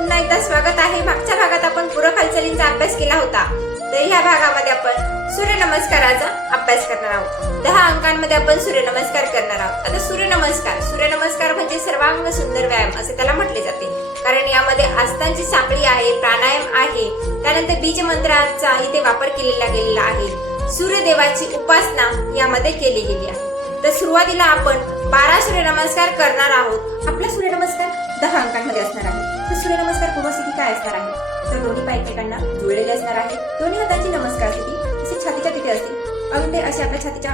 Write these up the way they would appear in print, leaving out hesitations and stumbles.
पुन्हा एकदा स्वागत आहे। मागच्या भागात आपण पूरक हालचालींचा अभ्यास केला होता, तर ह्या भागामध्ये आपण सूर्यनमस्काराचा अभ्यास करणार आहोत। 10 अंकांमध्ये आपण सूर्यनमस्कार करणार आहोत। आता सूर्यनमस्कार म्हणजे सर्वांग सुंदर व्यायाम असे त्याला म्हटले जाते, कारण यामध्ये आसनांची साखळी आहे, प्राणायाम आहे, त्यानंतर बीज मंत्राचा इथे वापर केलेला गेलेला आहे, सूर्यदेवाची उपासना यामध्ये केली गेली आहे। तर सुरुवातीला आपण 12 सूर्यनमस्कार करणार आहोत। आपला सूर्यनमस्कार 10 अंकांमध्ये असणार आहे। तर सूर्यनमस्कार पूर्वस्थिती काय असणार आहे, तर दोन्ही पाय एकमेकांना जुळलेले असणार आहे, दोन्ही हातांची नमस्कार स्थिती असे छातीच्या तिथे असतील, अंगठे असे आपल्या छातीच्या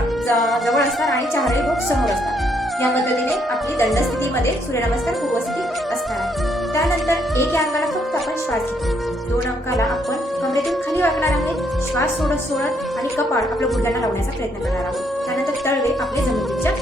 जवळ असणार आणि चारही बोट समोर असतात। या पद्धतीने आपली दंडस्थितीमध्ये सूर्यनमस्कार पूर्वस्थिती असणार आहे। त्यानंतर 1 अंकाला फक्त आपण श्वास घेतो, 2 अंकाला आपण कमरेतून खाली वाकणार आहे, श्वास सोडत आणि कपाळ आपल्या गुडघ्यांना लावण्याचा प्रयत्न करणार आहोत। त्यानंतर तळवे आपले जमिनीच्या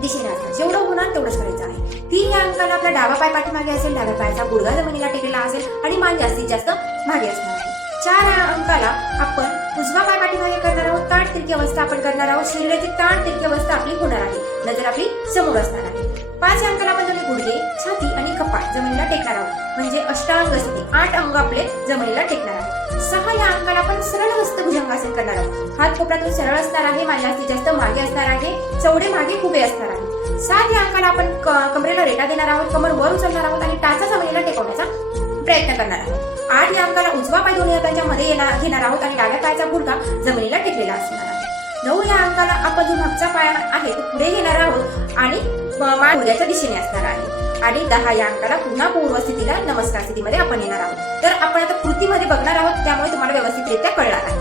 दिशेने असतात, जेवढं होणार तेवढंच करायचं आहे। 3 या अंकाला आपला डावा पाय पाठीमागे असेल, डाव्या पायाचा गुडघा जमिनीला टेकलेला असेल आणि मान जास्तीत जास्त मागे असणार आहे। 4 या अंकाला आपण उजवा पाय पाठीमागे करणार आहोत, ताठ तिरकी अवस्था आपण करणार आहोत, शरीराची ताठ तिरकी अवस्था आपली होणार आहे, नजर आपली समोर असणार आहे। 5 या अंकाला आपण दोन्ही गुडघे, छाती आणि कपाळ जमिनीला टेकणार आहोत, म्हणजे अष्टांग स्थिती, 8 अंग आपले जमिनीला टेकणार आहे। 6 या अंकाला आपण सरळ हस्त भुजंगासन करणार आहोत, हात कोपऱ्यातून सरळ असणार आहे, मान जास्तीत जास्त मागे असणार आहे, चवडे मागे उभे असणार आहे। 7 या अंकाला आपण कमरेला रेटा देणार आहोत, कमर वर उचलणार आहोत आणि टाचा जमिनीला टेकवण्याचा प्रयत्न करणार आहोत। 8 या अंकाला उजवा पाय दोन्ही हातांच्या मध्ये घेणार आहोत आणि डाव्या पायाचा गुडघा जमिनीला टेकलेला असणार आहे। 9 या अंकाला आपण जो मागचा पाय आहे तो पुढे घेणार आहोत आणि मान गुडघ्याच्या दिशेने असणार आहे। आणि 10 या अंकाला पुन्हा पूर्वस्थितीला नमस्कार स्थितीमध्ये आपण येणार आहोत। तर आपण आता कृतीमध्ये बघणार आहोत, त्यामुळे तुम्हाला व्यवस्थितरित्या कळणार आहे।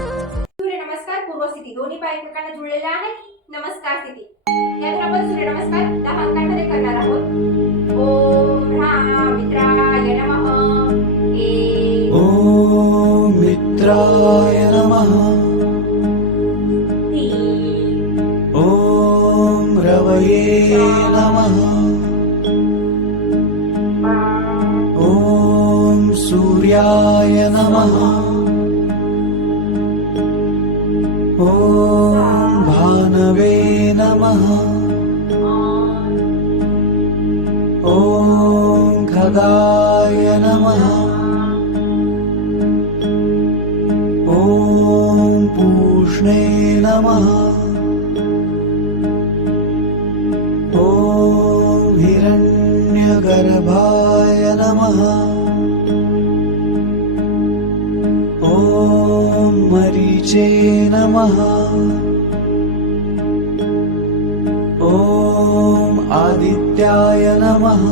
सूर्यनमस्कार पूर्वस्थिती, दोन्ही पाय एकमेकांना जुळलेले आहेत, नमस्कार स्थिती। यातून आपण सूर्यनमस्कार 10 अंकांमध्ये करणार आहोत। ओम ह्रां मित्राय नमः, ओम मित्राय नमः, ओम रवये नमः, ओम सूर्याय नमः, ओम भानवे नमः, ओम खगाय नमः, ओम पूष्णे नमः, ओम हिरण्यगर्भाय नमः, ओम मरीचे नमः, ओम आदित्याय नमः,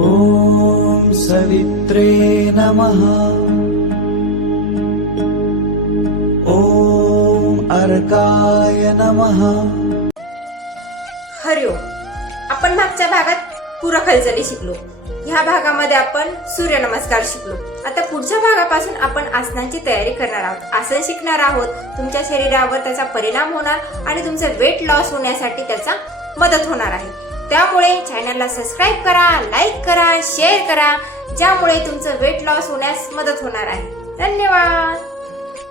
ओम सवित्रे नमः, ओम अर्काय नमः। हरिओम। आपण मागच्या भागात पूरक हालचाली शिकलो, ह्या भागामध्ये आपण सूर्यनमस्कार शिकलो। आता पुढच्या भागापासून आपण आसनांची तयारी करणार आहोत, आसन शिकणार आहोत, तुमच्या शरीरावर त्याचा परिणाम होणार आणि तुमचं वेट लॉस होण्यासाठी त्याचा मदत होणार आहे। त्यामुळे चॅनलला सबस्क्राईब करा, लाईक करा, शेअर करा, ज्यामुळे तुमचं वेट लॉस होण्यास मदत होणार आहे। धन्यवाद।